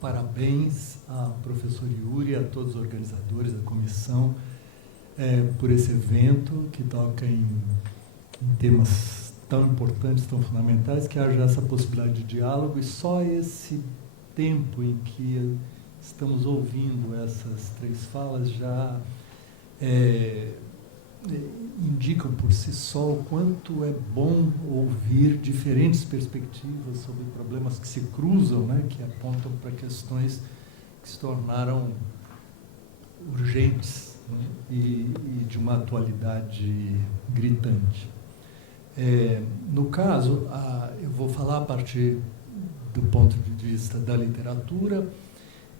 Parabéns ao professor Yuri e a todos os organizadores da comissão por esse evento que toca em temas tão importantes, tão fundamentais, que haja essa possibilidade de diálogo, e só esse tempo em que estamos ouvindo essas três falas já indicam por si só o quanto é bom ouvir diferentes perspectivas sobre problemas que se cruzam, né, que apontam para questões que se tornaram urgentes, né, e de uma atualidade gritante. No caso, eu vou falar a partir do ponto de vista da literatura,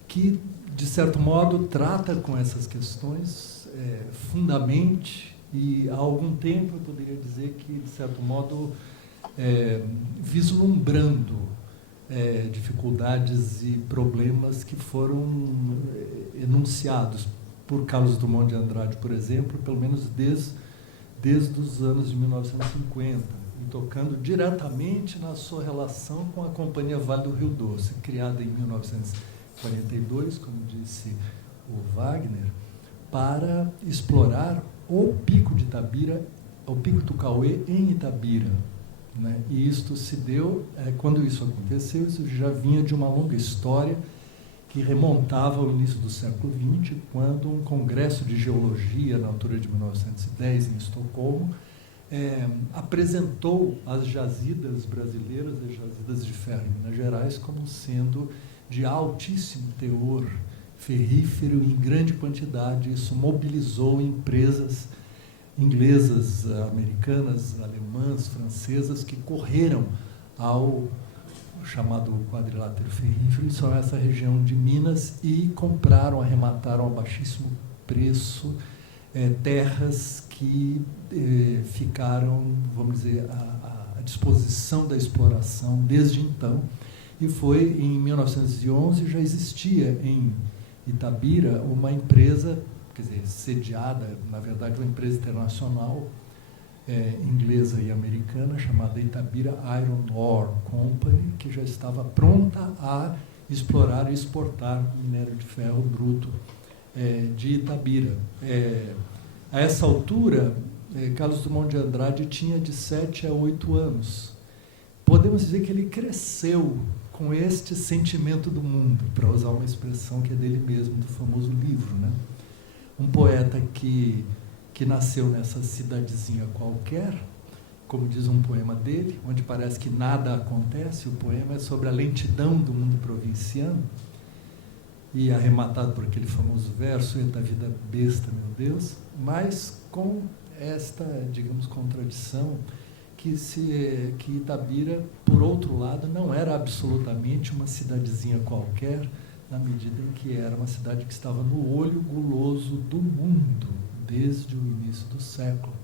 que, de certo modo, trata com essas questões fundamente, e há algum tempo eu poderia dizer que, de certo modo, vislumbrando dificuldades e problemas que foram enunciados por Carlos Drummond de Andrade, por exemplo, pelo menos desde os anos de 1950, e tocando diretamente na sua relação com a Companhia Vale do Rio Doce, criada em 1942, como disse o Wagner, para explorar o Pico de Itabira, o Pico do Cauê em Itabira, né? E isto se deu, quando isso aconteceu, isso já vinha de uma longa história que remontava ao início do século XX, quando um congresso de geologia, na altura de 1910, em Estocolmo, apresentou as jazidas brasileiras, as jazidas de ferro em Minas Gerais, como sendo de altíssimo teor ferrífero em grande quantidade. Isso mobilizou empresas inglesas, americanas, alemãs, francesas, que correram ao chamado quadrilátero ferrífero, isso é essa região de Minas, e compraram, arremataram a baixíssimo preço terras que ficaram, vamos dizer, à disposição da exploração desde então. E foi em 1911, já existia em Itabira uma empresa, quer dizer, sediada, na verdade, uma empresa internacional, inglesa e americana, chamada Itabira Iron Ore Company, que já estava pronta a explorar e exportar minério de ferro bruto de Itabira. A essa altura, Carlos Drummond de Andrade tinha de 7 a 8 anos. Podemos dizer que ele cresceu com este sentimento do mundo, para usar uma expressão que é dele mesmo, do famoso livro, né? Um poeta que nasceu nessa cidadezinha qualquer, como diz um poema dele, onde parece que nada acontece. O poema é sobre a lentidão do mundo provinciano, e arrematado por aquele famoso verso: "Eita vida besta, meu Deus", mas com esta, digamos, contradição, que Itabira, por outro lado, não era absolutamente uma cidadezinha qualquer, na medida em que era uma cidade que estava no olho guloso do mundo desde o início do século.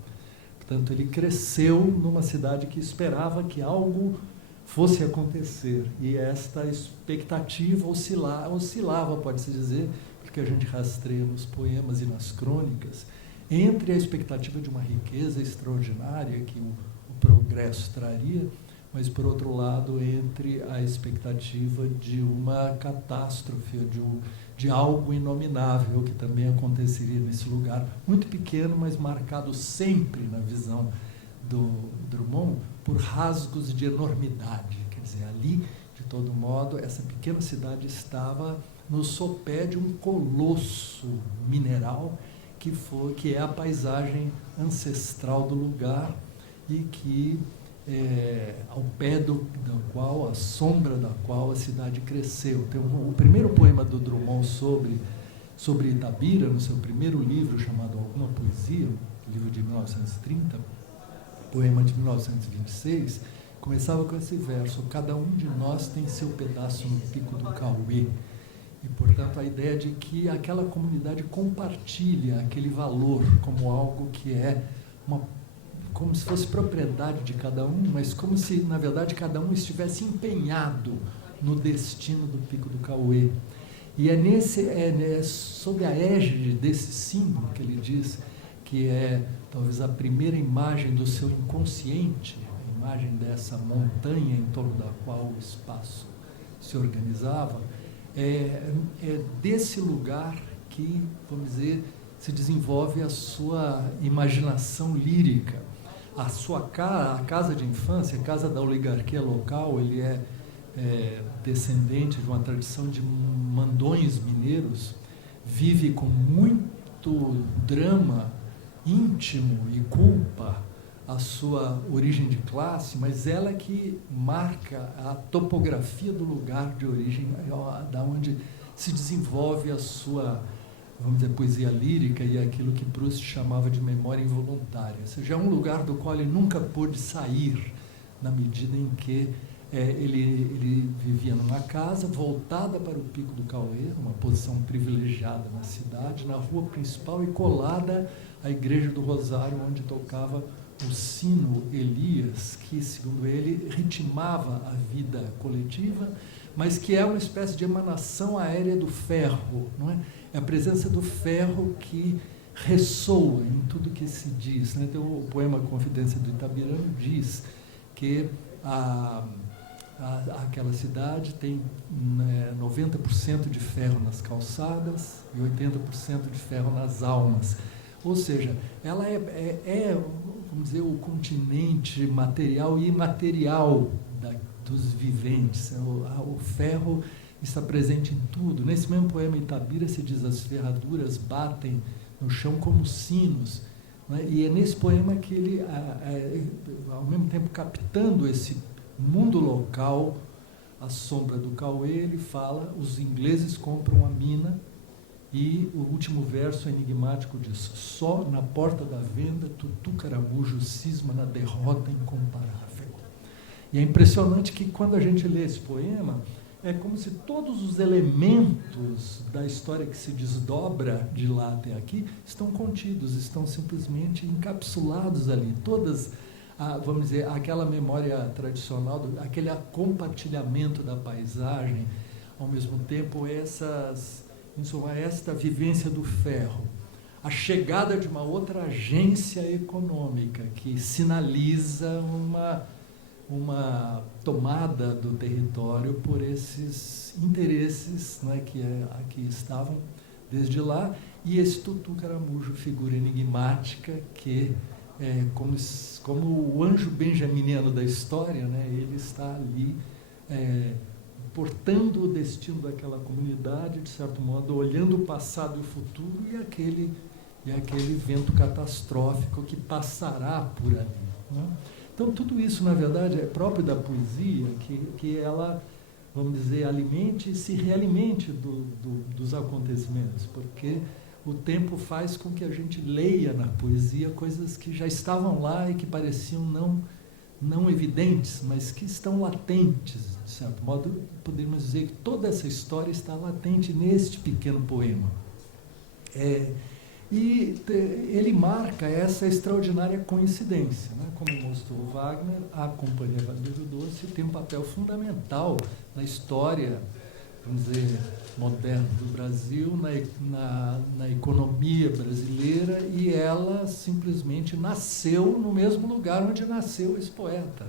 Portanto, ele cresceu numa cidade que esperava que algo fosse acontecer, e esta expectativa oscilava, pode-se dizer, porque a gente rastreia nos poemas e nas crônicas, entre a expectativa de uma riqueza extraordinária que o progresso traria, mas, por outro lado, entre a expectativa de uma catástrofe, de algo inominável que também aconteceria nesse lugar, muito pequeno, mas marcado sempre, na visão do Drummond, por rasgos de enormidade. Quer dizer, ali, de todo modo, essa pequena cidade estava no sopé de um colosso mineral que é a paisagem ancestral do lugar, e que ao pé da qual, a sombra da qual a cidade cresceu. Então, o primeiro poema do Drummond sobre Itabira, no seu primeiro livro chamado Alguma Poesia, livro de 1930, poema de 1926, começava com esse verso: "Cada um de nós tem seu pedaço no Pico do Cauê". E, portanto, a ideia de que aquela comunidade compartilha aquele valor como algo que é como se fosse propriedade de cada um, mas como se, na verdade, cada um estivesse empenhado no destino do Pico do Cauê. E é sob a égide desse símbolo que ele diz que é talvez a primeira imagem do seu inconsciente, a imagem dessa montanha em torno da qual o espaço se organizava, é desse lugar que, vamos dizer, se desenvolve a sua imaginação lírica. A casa de infância, a casa da oligarquia local, ele é descendente de uma tradição de mandões mineiros, vive com muito drama íntimo e culpa a sua origem de classe, mas ela que marca a topografia do lugar de origem, da onde se desenvolve a sua, vamos dizer, poesia lírica e aquilo que Proust chamava de memória involuntária. Ou seja, é um lugar do qual ele nunca pôde sair, na medida em que ele vivia numa casa voltada para o Pico do Cauê, uma posição privilegiada na cidade, na rua principal e colada à Igreja do Rosário, onde tocava o sino Elias, que, segundo ele, ritmava a vida coletiva, mas que é uma espécie de emanação aérea do ferro, não é? É a presença do ferro que ressoa em tudo que se diz, né? Então, o poema Confidência do Itabirano diz que aquela cidade tem 90% de ferro nas calçadas e 80% de ferro nas almas. Ou seja, ela vamos dizer, o continente material e imaterial dos viventes. O ferro está presente em tudo. Nesse mesmo poema Itabira se diz: as ferraduras batem no chão como sinos. Né? E é nesse poema que ele, ao mesmo tempo captando esse mundo local, a sombra do Cauê, ele fala: os ingleses compram a mina. E o último verso enigmático diz: só na porta da venda Tutu Caramujo cisma na derrota incomparável. E é impressionante que quando a gente lê esse poema, é como se todos os elementos da história que se desdobra de lá até aqui estão contidos, estão simplesmente encapsulados ali. Todas, vamos dizer, aquela memória tradicional, aquele compartilhamento da paisagem, ao mesmo tempo esta vivência do ferro, a chegada de uma outra agência econômica que sinaliza uma tomada do território por esses interesses, né, que aqui estavam desde lá, e esse Tutu Caramujo, figura enigmática que como o anjo benjaminiano da história, né, ele está ali portando o destino daquela comunidade, de certo modo, olhando o passado e o futuro e aquele vento catastrófico que passará por ali. Né? Então, tudo isso, na verdade, é próprio da poesia, que ela, vamos dizer, alimente e se realimente dos acontecimentos, porque o tempo faz com que a gente leia na poesia coisas que já estavam lá e que pareciam não evidentes, mas que estão latentes, de certo modo. Podemos dizer que toda essa história está latente neste pequeno poema. E ele marca essa extraordinária coincidência, né? Como mostrou Wagner, a Companhia Vale do Rio Doce tem um papel fundamental na história, vamos dizer, moderna do Brasil, na economia brasileira, e ela simplesmente nasceu no mesmo lugar onde nasceu esse poeta.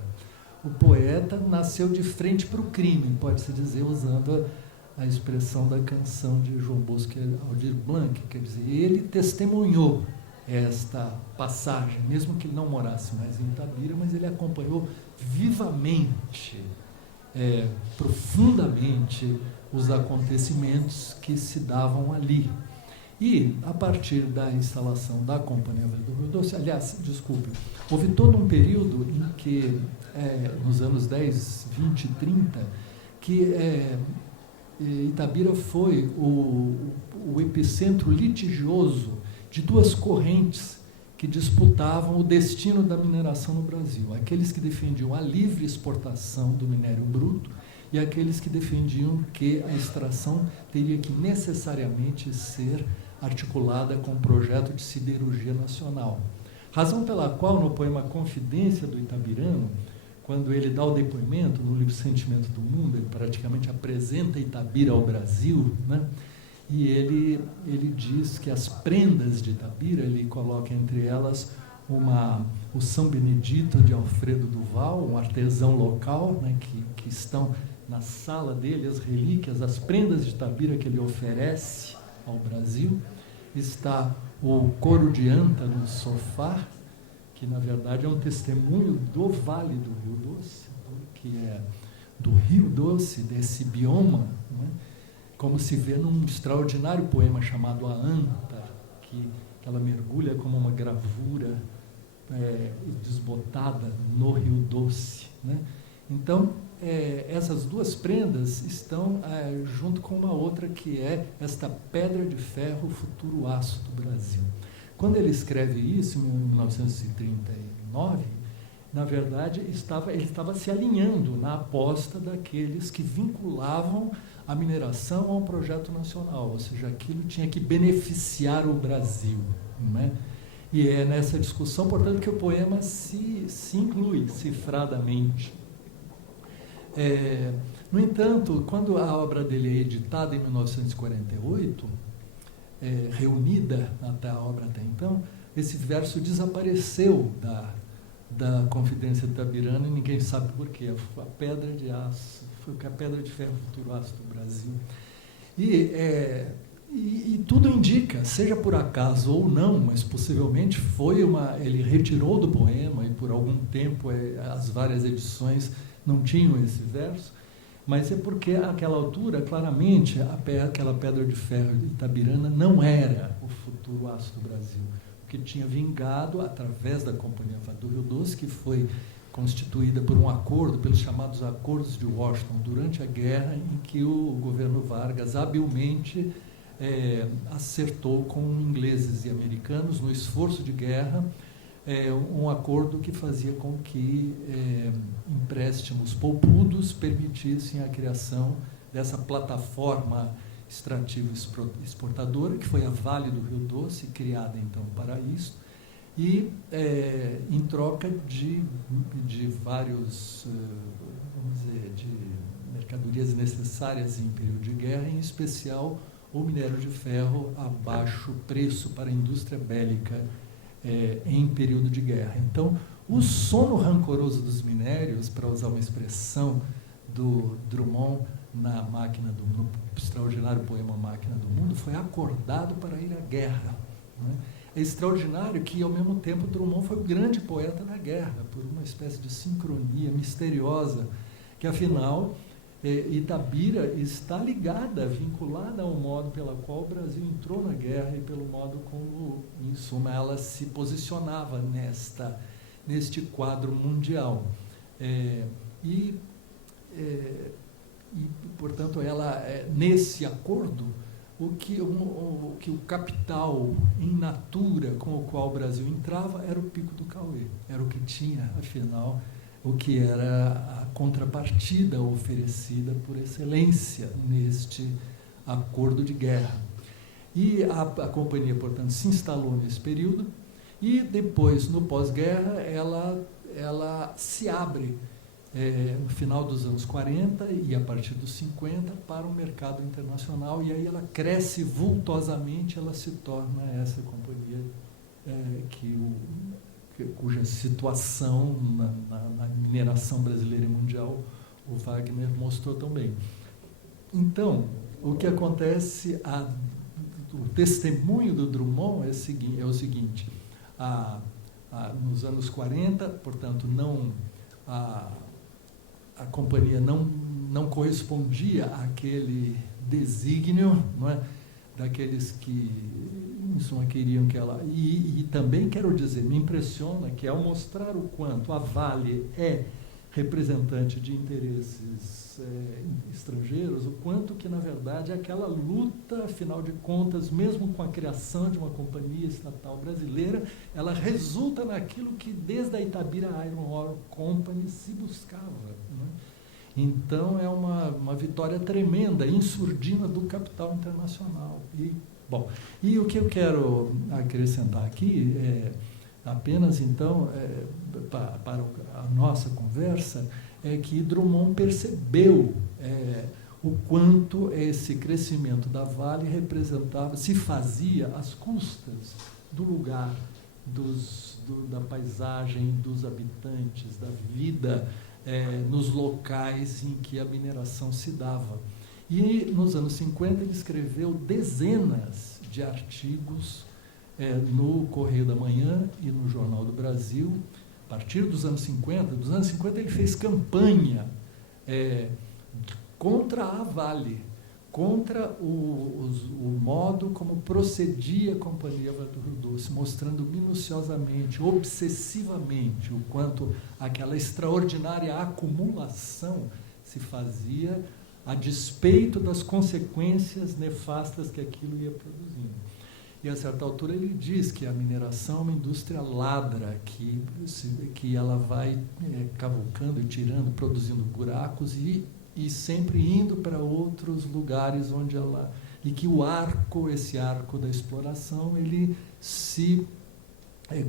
O poeta nasceu de frente para o crime, pode-se dizer, usando a expressão da canção de João Bosco e Aldir Blanc, quer dizer, ele testemunhou esta passagem, mesmo que ele não morasse mais em Itabira, mas ele acompanhou vivamente, profundamente, os acontecimentos que se davam ali. E, a partir da instalação da Companhia Vale do Rio Doce, aliás, desculpe, houve todo um período em que, nos anos 10, 20 e 30, que Itabira foi o epicentro litigioso de duas correntes que disputavam o destino da mineração no Brasil. Aqueles que defendiam a livre exportação do minério bruto e aqueles que defendiam que a extração teria que necessariamente ser articulada com um projeto de siderurgia nacional. Razão pela qual, no poema Confidência do Itabirano, quando ele dá o depoimento no livro Sentimento do Mundo, ele praticamente apresenta Itabira ao Brasil, né? E ele diz que as prendas de Itabira, ele coloca entre elas o São Benedito de Alfredo Duval, um artesão local, né, que estão na sala dele, as relíquias, as prendas de Itabira que ele oferece ao Brasil. Está o couro de anta no sofá, que na verdade é um testemunho do Vale do Rio Doce, que é do Rio Doce, desse bioma, né? Como se vê num extraordinário poema chamado A Anta, que ela mergulha como uma gravura desbotada no Rio Doce, né? Então, essas duas prendas estão junto com uma outra, que é esta pedra de ferro, futuro aço do Brasil. Quando ele escreve isso, em 1939, na verdade, ele estava se alinhando na aposta daqueles que vinculavam a mineração a um projeto nacional, ou seja, aquilo tinha que beneficiar o Brasil, né? E é nessa discussão, portanto, que o poema se inclui cifradamente. No entanto, quando a obra dele é editada em 1948, reunida até a obra até então, esse verso desapareceu da Confidência de Itabirana e ninguém sabe por quê. A pedra de aço, foi a pedra de ferro, futuro aço do Brasil. E tudo indica, seja por acaso ou não, mas possivelmente ele retirou do poema, e por algum tempo as várias edições não tinham esse verso, mas é porque àquela altura, claramente, aquela pedra de ferro de Itabirana não era o futuro aço do Brasil, que tinha vingado através da Companhia do Rio Doce, que foi constituída por um acordo, pelos chamados Acordos de Washington, durante a guerra, em que o governo Vargas habilmente acertou com ingleses e americanos, no esforço de guerra, um acordo que fazia com que empréstimos poupudos permitissem a criação dessa plataforma extrativa exportadora, que foi a Vale do Rio Doce, criada então para isso, e em troca de vários, vamos dizer, de mercadorias necessárias em período de guerra, em especial o minério de ferro a baixo preço para a indústria bélica em período de guerra. Então, o sono rancoroso dos minérios, para usar uma expressão do Drummond no extraordinário poema Máquina do Mundo, foi acordado para ir à guerra, né? É extraordinário que, ao mesmo tempo, Drummond foi o grande poeta da guerra, por uma espécie de sincronia misteriosa, que, afinal, Itabira está vinculada ao modo pelo qual o Brasil entrou na guerra e pelo modo como, em suma, ela se posicionava neste quadro mundial. Portanto, ela, nesse acordo, o que o capital in natura com o qual o Brasil entrava era o Pico do Cauê, era o que tinha, afinal, o que era a contrapartida oferecida por excelência neste acordo de guerra. E a companhia, portanto, se instalou nesse período e depois, no pós-guerra, ela se abre no final dos anos 40 e a partir dos 50 para o mercado internacional, e aí ela cresce vultosamente, ela se torna essa companhia cuja situação na mineração brasileira e mundial o Wagner mostrou tão bem. Então, o que acontece, o testemunho do Drummond é o seguinte: nos anos 40, portanto, a companhia não correspondia àquele desígnio, não é, daqueles que, em suma, queriam que ela... E também quero dizer, me impressiona que, ao mostrar o quanto a Vale é representante de interesses estrangeiros, o quanto que, na verdade, aquela luta, afinal de contas, mesmo com a criação de uma companhia estatal brasileira, ela resulta naquilo que, desde a Itabira Iron Ore Company, se buscava, né? Então, é uma vitória tremenda, insurdina do capital internacional. E o que eu quero acrescentar aqui apenas, então, para a nossa conversa, é que Drummond percebeu o quanto esse crescimento da Vale se fazia às custas do lugar, da paisagem, dos habitantes, da vida nos locais em que a mineração se dava. E, nos anos 50, ele escreveu dezenas de artigos no Correio da Manhã e no Jornal do Brasil. A partir dos anos 50, ele fez campanha contra a Vale, contra o modo como procedia a Companhia Vale do Rio Doce, mostrando minuciosamente, obsessivamente, o quanto aquela extraordinária acumulação se fazia a despeito das consequências nefastas que aquilo ia produzindo. E, a certa altura, ele diz que a mineração é uma indústria ladra, que ela vai cavucando e tirando, produzindo buracos e sempre indo para outros lugares onde ela... E que esse arco da exploração, ele se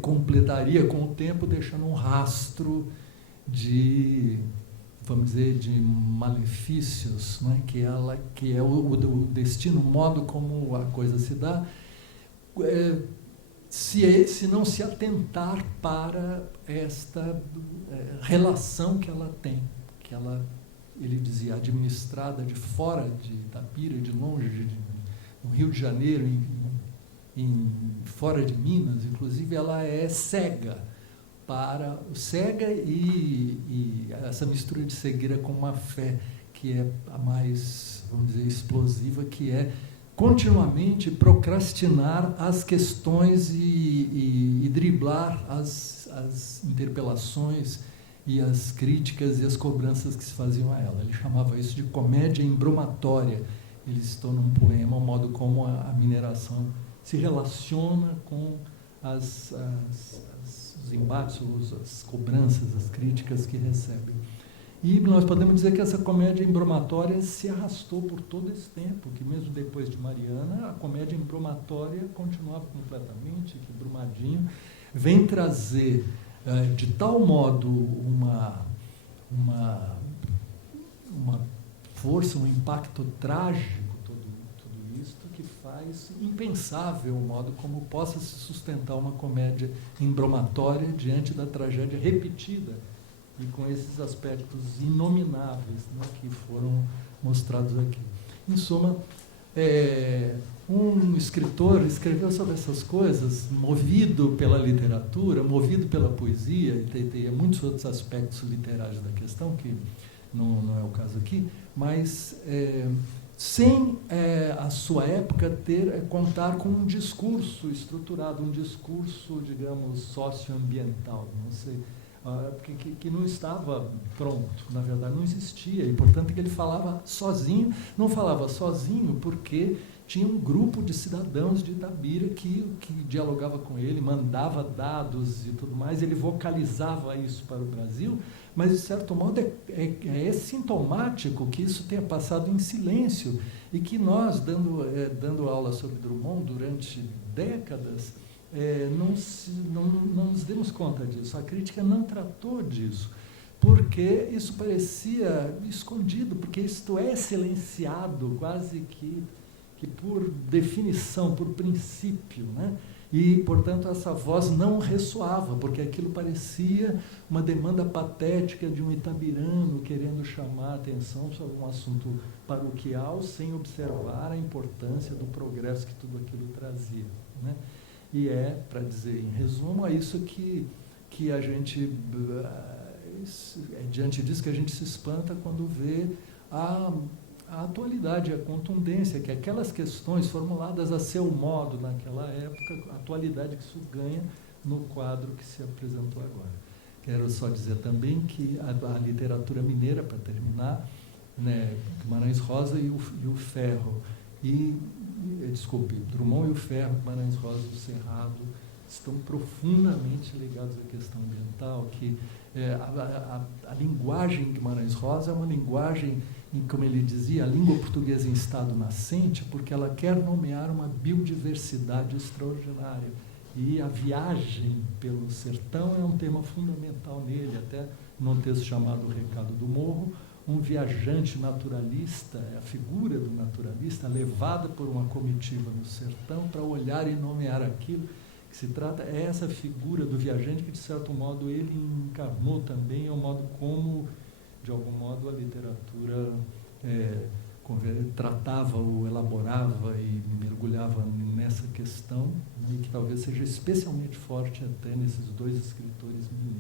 completaria com o tempo, deixando um rastro de, vamos dizer, de malefícios, né? que é o destino, o modo como a coisa se dá, se não se atentar para esta relação que ela tem, que ela, ele dizia, administrada de fora de Itabira, de longe, no Rio de Janeiro, fora de Minas, inclusive, ela é cega e essa mistura de cegueira com uma fé que é a mais, vamos dizer, explosiva, que é continuamente procrastinar as questões e driblar as interpelações e as críticas e as cobranças que se faziam a ela. Ele chamava isso de comédia embromatória. Ele citou num poema o modo como a mineração se relaciona com os embates, as cobranças, as críticas que recebe. E nós podemos dizer que essa comédia embromatória se arrastou por todo esse tempo, que mesmo depois de Mariana, a comédia embromatória continuava completamente, que Brumadinho vem trazer de tal modo uma força, um impacto trágico, tudo isso, que faz impensável o modo como possa se sustentar uma comédia embromatória diante da tragédia repetida e com esses aspectos inomináveis, né, que foram mostrados aqui. Em suma, um escritor escreveu sobre essas coisas, movido pela literatura, movido pela poesia, e tem muitos outros aspectos literários da questão, que não é o caso aqui, mas sem a sua época contar com um discurso estruturado, um discurso, digamos, socioambiental, não sei, que não estava pronto, na verdade não existia, e portanto que ele falava sozinho, não falava sozinho porque tinha um grupo de cidadãos de Itabira que dialogava com ele, mandava dados e tudo mais, ele vocalizava isso para o Brasil, mas de certo modo é sintomático que isso tenha passado em silêncio e que nós, dando aula sobre Drummond durante décadas, não nos demos conta disso. A crítica não tratou disso, porque isso parecia escondido, porque isto é silenciado quase que por definição, por princípio, né? E, portanto, essa voz não ressoava, porque aquilo parecia uma demanda patética de um itabirano querendo chamar a atenção sobre um assunto paroquial sem observar a importância do progresso que tudo aquilo trazia, né? E para dizer em resumo, é isso que a gente, diante disso que a gente se espanta quando vê a atualidade, a contundência, que aquelas questões formuladas a seu modo naquela época, a atualidade que isso ganha no quadro que se apresentou agora. Quero só dizer também que a literatura mineira, para terminar, né, Guimarães Rosa e o Ferro, Drummond e o Ferro, Guimarães Rosa e o Cerrado, estão profundamente ligados à questão ambiental, que a linguagem de Guimarães Rosa é uma linguagem, como ele dizia, a língua portuguesa em estado nascente, porque ela quer nomear uma biodiversidade extraordinária. E a viagem pelo sertão é um tema fundamental nele, até num texto chamado O Recado do Morro, um viajante naturalista, a figura do naturalista, levada por uma comitiva no sertão para olhar e nomear aquilo que se trata, essa figura do viajante que, de certo modo, ele encarnou também, é o modo como de algum modo, a literatura tratava ou elaborava e mergulhava nessa questão, né, e que talvez seja especialmente forte até nesses dois escritores mineiros.